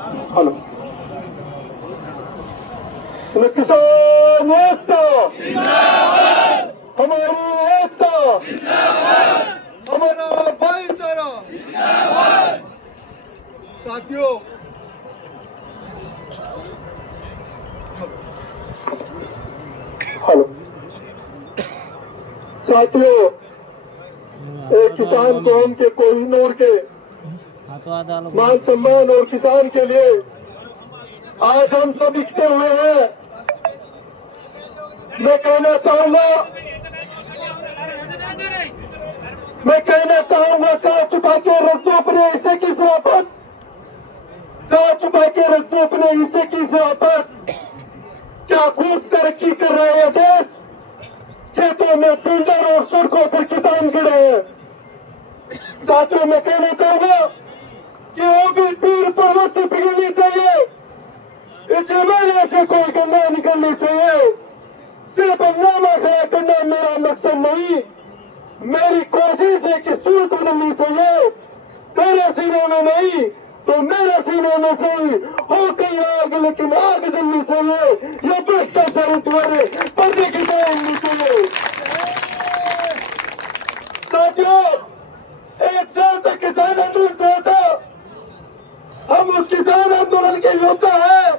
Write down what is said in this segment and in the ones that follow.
Hello किसान एकता, हमारी एकता, हमारा भाईचारा। साथियों, हेलो साथियों, एक किसान कौम के कोहिनूर के मान सम्मान और किसान के लिए आज हम सब इकट्ठे हुए हैं। मैं कहना चाहूंगा कहाँ छुपा के रख दो अपने हिस्से की शराफत, कहाँ छुपा के रख दो अपने हिस्से की शराफत। क्या खूब तरक्की कर रहा है देश, खेतों में बिल्डर और सड़कों पर किसान खड़े हैं। साथियों, मैं कहना चाहूंगा कि होगी पीर पर्वत से पिघलनी चाहिए, इस हिमालय से कोई गंगा निकलनी चाहिए। सिर्फ हंगामा खड़ा करना मेरा मकसद नहीं, मेरी कोशिश है कि सूरत बदलनी चाहिए। तेरे सीने में नहीं तो मेरे सीने में सही हो कहीं आग, लेकिन आग जलनी चाहिए। ये भ्रष्टाचार तुम्हारे पर्दे की तैयारी चाहिए। साथियों, एक साल तक किसान आंदोलन चला था, हम उस किसान आंदोलन के योद्धा है।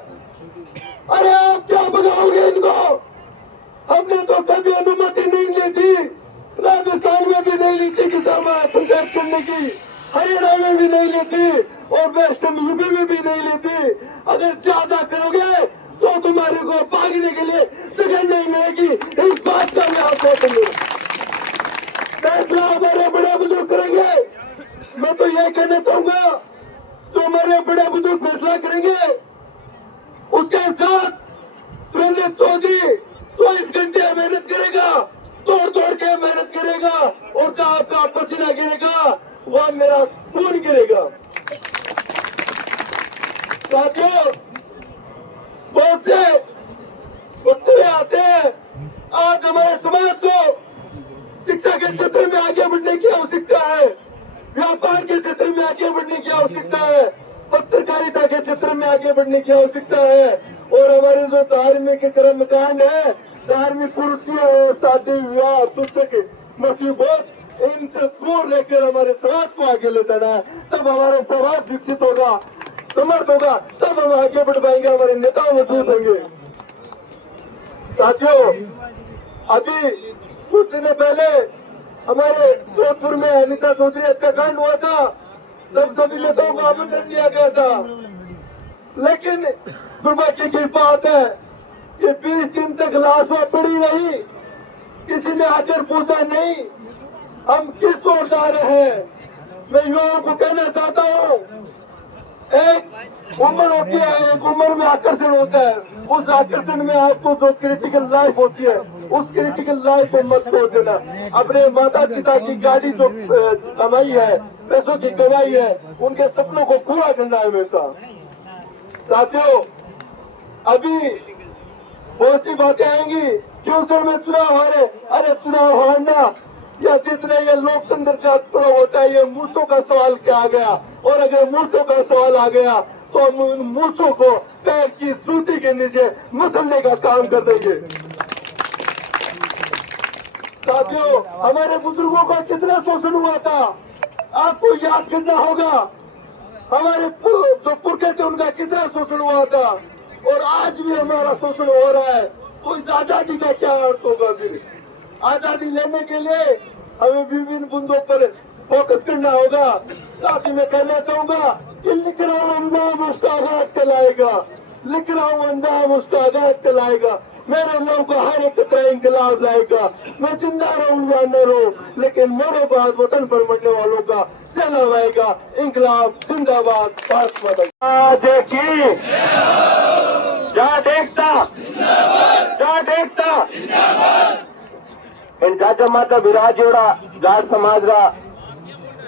अरे आप क्या भगाओगे इनको? हमने तो कभी अनुमति नहीं ली थी, राजस्थान में भी नहीं ली थी किसान पंचायत करने की, हरियाणा में भी नहीं ली थी और वेस्ट यूपी में भी नहीं ली थी। अगर ज्यादा करोगे तो तुम्हारे को भागने के लिए जगह नहीं मिलेगी, इस बात का मैं आपको दूंगा। फैसला हमारे बड़े बुजुर्ग करेंगे। मैं तो यह कहना चाहूंगा, जो हमारे बड़े बुजुर्ग फैसला करेंगे उसके साथ सुरेंद्र चौधरी 24 घंटे मेहनत करेगा, तोड़ तोड़ के मेहनत करेगा और जहां आपका पसीना गिरेगा वह मेरा खून गिरेगा। साथियों, बहुत से वक्तव्य आते हैं। आज हमारे समाज को शिक्षा के क्षेत्र में आगे बढ़ने की आवश्यकता है, व्यापार के क्षेत्र में आगे बढ़ने की आवश्यकता है, पत्रकारिता के क्षेत्र में आगे बढ़ने की आवश्यकता है। और हमारे जो धार्मिक कर्मकांड है, धार्मिक कुरीतियां है, शादी विवाह सूचक बहुत इनसे दूर रहकर हमारे समाज को आगे ले जाना है। तब हमारा समाज विकसित होगा, समर्थ होगा, तब हम आगे बढ़ पाएंगे, हमारे नेता मजबूत होंगे। साथियों, अभी कुछ दिन पहले हमारे जोधपुर में अनिता चौधरी हत्याकांड हुआ था, तब सभी नेताओं को आमंत्रण दिया गया था। लेकिन दुर्भाग्य की बात है कि 20 दिन तक लाश वहां पड़ी रही, किसी ने आकर पूछा नहीं हम किस ओर जा रहे हैं। मैं युवाओं को कहना चाहता हूँ, एक उम्र होती है, एक उम्र में आकर्षण होता है, उस आकर्षण में आपको जो क्रिटिकल लाइफ होती है उस क्रिटिकल लाइफ को मत खो देना। अपने माता पिता की गाड़ी जो कमाई है, पैसों की कमाई है, उनके सपनों को पूरा करना है हमेशा। साथियों, अभी बहुत सी बातें आएंगी, क्यों सर में चुनाव हारे? अरे चुनाव हारना या जीतना ये लोकतंत्र का प्रभाव होता है, ये मूर्छों का सवाल क्या आ गया। और अगर मूर्छों का सवाल आ गया तो हम उन मूर्छों को पैर की जूती के नीचे मसलने का काम कर देंगे। साथियों, हमारे बुजुर्गों का कितना शोषण हुआ था आपको याद करना होगा। हमारे जो पुरखे थे उनका कितना शोषण हुआ था और आज भी हमारा शोषण हो रहा है। तो इस आजादी का क्या अर्थ होगा? फिर आजादी लेने के लिए हमें विभिन्न मुद्दों पर फोकस करना होगा। साथ ही मैं कहना चाहूंगा कि लिख रहा हूँ अंजाम उसका आगाज कहलाएगा, लिख रहा हूँ अंजाम उसका आगाज कहलाएगा। मेरे लोगों का हर एक खतरा इंकलाब लाएगा। मैं जिंदा रहूं या न रहूं, लेकिन मेरे बाद वतन पर मरने वालों का सैलाब आएगा। इंकलाब जिंदाबाद, भारत माता की जाट एकता, जाट एकता। इन जाट माता विराजोड़ा जाट समाज का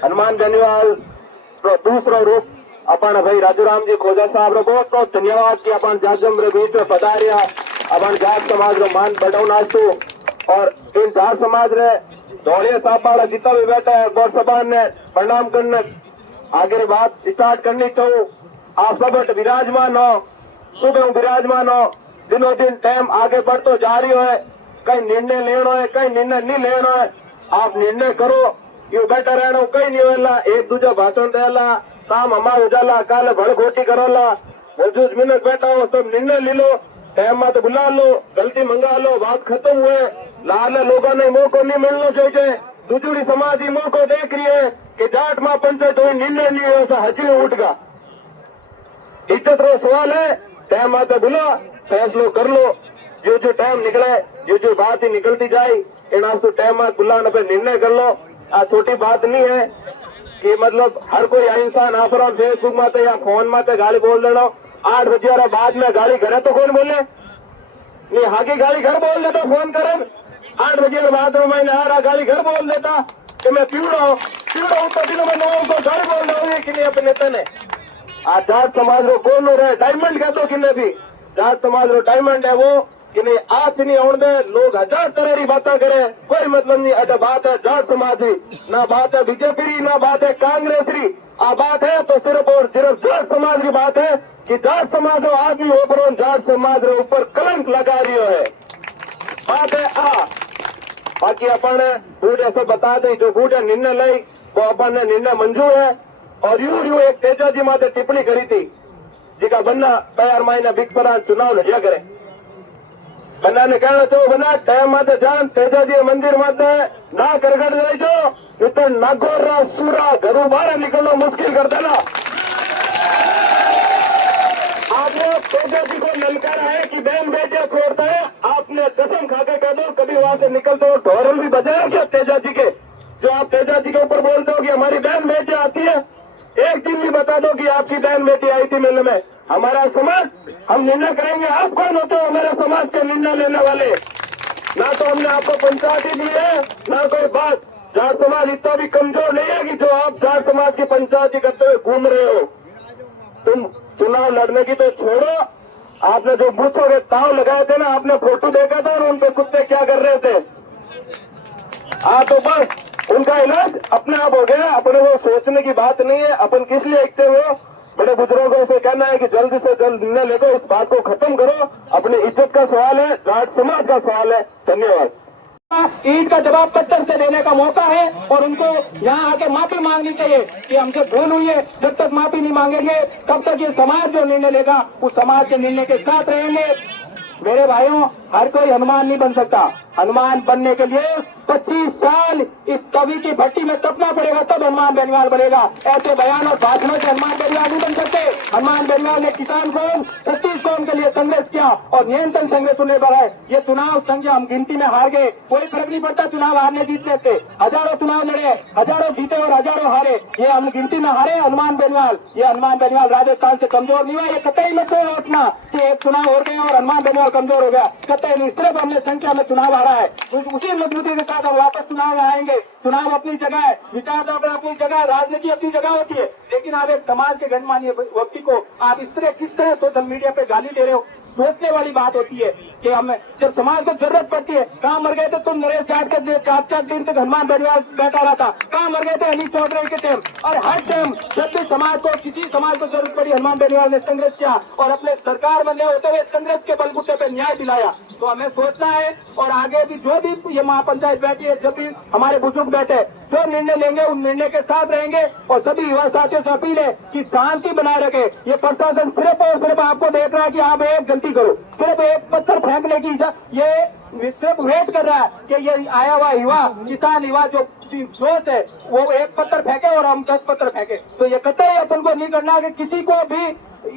हनुमान बेनीवाल दूसरा रूप अपन भाई राजूराम जी खोजा साहब रो बहुत बहुत धन्यवाद कि अपन जाजम रे बीच में पधारिया, अपन जाट समाज रो मान बढ़ाओ नाचो। और इन जाट समाज रे धौड़िया साहब जितना भी बैठा है गौर सभा ने प्रणाम करने आगे बात स्टार्ट करनी चाहूँ। आप सब विराजमान हो, सुबह विराजमान हो। दिनों दिन टाइम आगे बढ़तो जा रही है, कई निर्णय लेनो है, कई निर्णय नहीं लेनो है। आप निर्णय करो, यू बैठा रहना कई नहीं होला, एक दूजा भाषण देला, शाम हमार उजाला, काले भड़ घोटी करोला, मौजूद मिनट बैठा हो, सब निर्णय ले लो, टाइम मत बुला लो, गलती मंगा लो, बात खत्म हुए। लाल लोगों ने मौको नहीं मिलना चाहिए। दूसरी समाज ही मौको देख रही है कि जाट मां पंचायत हुई, निर्णय नहीं हो हजी उठगा। इज्जत रो सवाल है, टाइम आते बुला, फैसलो कर लो। जो टाइम निकले, जो बात ही निकलती जाए, इन आपको टाइम मत बुलाने पे निर्णय कर लो। आ छोटी बात नहीं है कि मतलब हर कोई इंसान आप फेसबुक माते या फोन माते गाली बोल देना। 8 बजे बाद में गाली घरे तो कौन बोले नहीं, हाकी गाली घर बोल देता फोन करन। 8 बजे बाद में मैंने आ रहा गाली घर बोल देता कि मैं पीड़ा तो दिनों में लोगों को गाली बोल रहा कि नहीं अपने नेता ने। आज जाट समाज रो कौन हो रहे डायमंड कहते किन्ने भी, जाट समाज रो डायमंड है वो कि नहीं आज नहीं आने लोग 1000 तरह की बातें करे, कोई मतलब नहीं। अच्छा बात है जाट समाज की, ना बात है बीजेपी, ना बात है कांग्रेस की। आ बात है तो सिर्फ और सिर्फ जाट समाज की बात है कि जाट समाज आदमी ऊपर जाट समाज ऊपर कलंक लगा रही है, बात है आ। बाकी अपन बूढ़े सब बता दें, जो बूढ़े निर्णय लाई वो अपन ने निर्णय मंजूर है। और यू एक तेजा जी माते टिप्पणी करी थी जिका बन्ना तैयार मायने बिग पर चुनाव लड़िया करे। बन्ना ने कहना तो बना टाइम माते जान तेजा जी मंदिर माते ना करगड़ दे जो इतना नागोरा सूरा घरों बाहर निकलना मुश्किल कर देना। आपने तेजा जी को ललकारा है कि बहन बेटियां छोड़ता है, आपने कसम खाके कह दो कभी वहां से निकलते हो ढोरल भी बजाया क्या तेजा जी के? जो आप तेजा जी के ऊपर बोलते हो कि हमारी बहन बेटियां आती है, एक दिन भी बता दो कि आपकी बहन बेटी आई थी मिलने में। हमारा समाज हम निर्णय करेंगे, आप कौन होते हो हमारे समाज के निर्णय लेने वाले? ना तो हमने आपको पंचायत ही दी है, ना कोई बात। जाट समाज इतना भी कमजोर नहीं है कि जो आप जाट समाज की पंचायत करते हुए घूम रहे हो। तुम चुनाव लड़ने की तो छोड़ो, आपने जो बूथों के ताव लगाए थे ना, आपने फोटो देखा था और उन पे कुत्ते क्या कर रहे थे। तो बस उनका इलाज अपने आप हो गया, अपने वो सोचने की बात नहीं है। अपन किस लिए एकते हो? बड़े बुजुर्गों से कहना है कि जल्द से जल्द निर्णय लेकर इस बात को खत्म करो। अपनी इज्जत का सवाल है, जाट समाज का सवाल है। धन्यवाद। ईद का जवाब पत्थर से देने का मौका है और उनको यहाँ आके माफी मांगनी चाहिए कि हमसे भूल हुई है। जब तक माफी नहीं मांगेंगे तब तक ये समाज जो निर्णय लेगा उस समाज के निर्णय के साथ रहेंगे। मेरे भाइयों, हर कोई हनुमान नहीं बन सकता। हनुमान बनने के लिए 25 साल इस तवी की भट्टी में तपना पड़ेगा, तब हनुमान बेनीवाल बनेगा। ऐसे बयान और भाषणों से हनुमान बेनीवाल नहीं बन सकते। हनुमान बेनीवाल ने किसान कौम, छत्तीस कौम के लिए संघर्ष किया और निरंतर संघर्ष होने पर है। ये चुनाव संख्या हम गिनती में हार गए, कोई फर्क नहीं पड़ता चुनाव हारने जीतने से। हजारों चुनाव लड़े, हजारों जीते और हजारों हारे, ये हम गिनती में हारे। हनुमान बेनीवाल, ये हनुमान बेनीवाल राजस्थान से कमजोर नहीं हुआ। ये कतई मत उठना कि एक चुनाव हो गए और हनुमान बेनीवाल कमजोर हो गया, कतई नहीं। सिर्फ हमने संख्या में चुनाव हारा है, उसी मजबूती के साथ हम वापस चुनाव में आएंगे। चुनाव अपनी जगह है, विचारधारा अपनी जगह है, राजनीति अपनी जगह होती है, लेकिन आप एक समाज के गणमान्य व्यक्ति को आप इस तरह किस तरह सोशल मीडिया पे गाली दे रहे हो? सोचने वाली बात होती है कि हमें जब समाज को जरूरत पड़ती है, कहाँ मर गए थे तुम नरेश चाट के 4 दिन तक हनुमान बेनीवाल बैठा रहा था, कहाँ मर गए थे अनिल चौधरी के टाइम? और हर टाइम जब भी समाज को किसी समाज को जरूरत पड़ी हनुमान बेनीवाल ने संघर्ष किया और अपने सरकार में होते हुए संघर्ष के बलबूते पे न्याय दिलाया। तो हमें सोचना है और आगे भी जो भी ये महापंचायत बैठी है, जब भी हमारे बुजुर्ग बैठे, जो निर्णय लेंगे उन निर्णय के साथ रहेंगे। और सभी युवा साथियों से अपील है कि शांति बनाए रखे। ये प्रशासन सिर्फ और सिर्फ आपको देख रहा है कि आप एक गलती करो, सिर्फ एक पत्थर फेंकने की ये सिर्फ वेट कर रहा है कि ये आया हुआ युवा, किसान युवा जो जोश है वो एक पत्थर फेंके और हम 10 पत्थर फेंके। तो ये कतई अपन को नहीं करना कि किसी को भी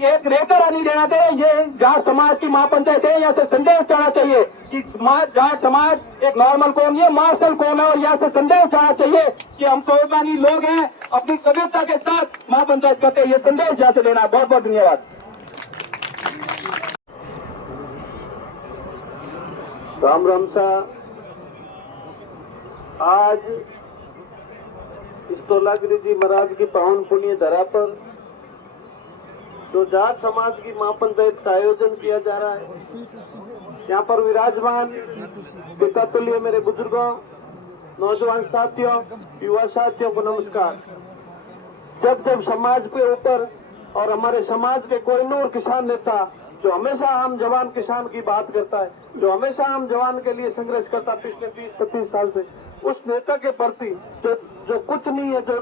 एक रेकर नहीं देना चाहिए। ये जाट समाज की महापंचायत है, यहाँ से संदेश जाना चाहिए कि जाट समाज एक नॉर्मल कौम है, मार्शल कौम है। और यहाँ से संदेश जाना चाहिए कि हम स्वाभिमानी लोग हैं, अपनी सभ्यता के साथ महापंचायत करते हैं। ये संदेश यहाँ से देना। बहुत बहुत धन्यवाद। राम राम सा। आज इस तोलागिरी जी महाराज की पावन पुण्य धरा पर जो जाट समाज की महापंचायत का आयोजन किया जा रहा है, यहाँ पर विराजमान पिता तुल्य मेरे बुजुर्गों, नौजवान साथियों, युवा साथियों को नमस्कार। जब जब समाज पे ऊपर और हमारे समाज के कोहिनूर किसान नेता जो हमेशा आम जवान किसान की बात करता है, जो हमेशा आम जवान के लिए संघर्ष करता है पिछले 30-35 साल से, उस नेता के प्रति जो कुछ नहीं है, जो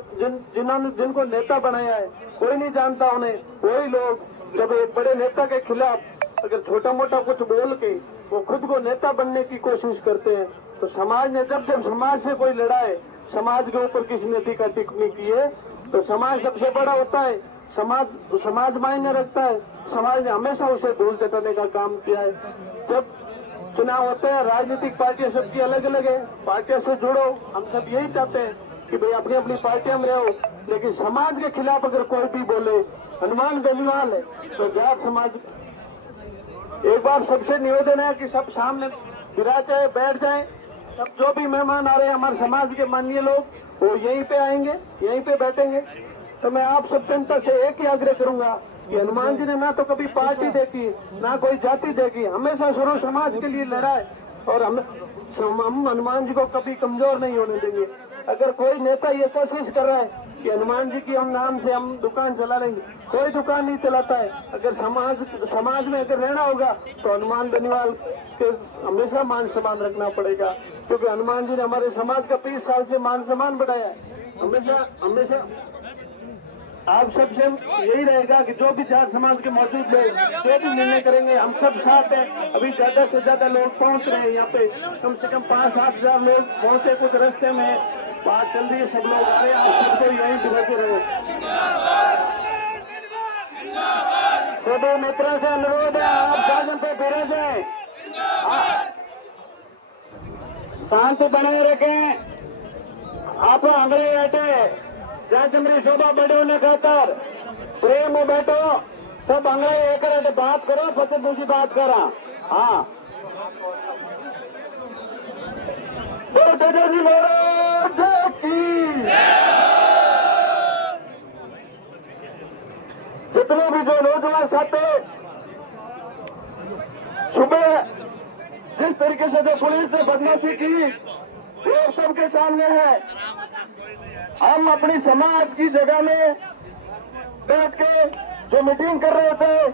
जिनको नेता बनाया है कोई नहीं जानता उन्हें, वही लोग जब एक बड़े नेता के खिलाफ अगर छोटा मोटा कुछ बोल के वो खुद को नेता बनने की कोशिश करते हैं, तो समाज ने जब समाज से कोई लड़ा है, समाज के ऊपर किसी ने टीका टिप्पणी की है, तो समाज सबसे बड़ा होता है, समाज मायने रखता है। समाज ने हमेशा उसे धूल चटाने का काम किया है। जब चुनाव होते हैं, राजनीतिक पार्टियां सबकी अलग अलग है, पार्टियों से जुड़ो, हम सब यही चाहते हैं कि भाई अपनी अपनी पार्टियों में रहो, लेकिन समाज के खिलाफ अगर कोई भी बोले, हनुमान बेनीवाल है तो जाट समाज, एक बार सबसे निवेदन है कि सब सामने विराज जाए, बैठ जाए, सब जो भी मेहमान आ रहे हैं हमारे समाज के माननीय लोग, वो यहीं पे आएंगे, यहीं पे बैठेंगे। तो मैं आप सब जनता से एक ही आग्रह करूंगा कि हनुमान जी ने ना तो कभी पार्टी देखी, ना कोई जाति देखी, हमेशा सर्व समाज के लिए लड़ा है, और हम हनुमान जी को कभी कमजोर नहीं होने देंगे। अगर कोई नेता ये कोशिश कर रहा है कि हनुमान जी की हम नाम से हम दुकान चला लेंगे, कोई दुकान नहीं चलाता है। अगर समाज में अगर रहना होगा तो हनुमान बेनीवाल के हमेशा मान सम्मान रखना पड़ेगा, क्योंकि हनुमान जी ने हमारे समाज का 20 साल से मान सम्मान बढ़ाया है। हमेशा आप सबसे यही रहेगा कि जो भी जाट समाज के मौजूद लोग जो भी निर्णय करेंगे, हम सब साथ हैं। अभी ज्यादा से ज्यादा लोग पहुंच रहे हैं, यहाँ पे कम से कम 5-7 हजार लोग पहुंचे, कुछ रास्ते में बात चल रही है, सब लोग आ रहे हैं, आप सबको यही दिखाते रहो। सभी मित्रों से अनुरोध है, आप शासन पे फिर जाए, शांति बनाए रखें। आप अंग्रेज बैठे जमरी शोभा बढ़े होने खातर प्रेम में बैठो, सब अंग्रेज एक बात करो, पति दूसरी बात करा। हाँ, जी महाराज की जितने भी जो नौजवान साथी सुबह जिस तरीके से जो पुलिस ने बदमाशी की वो सबके सामने है। हम अपनी समाज की जगह में बैठ के जो मीटिंग कर रहे थे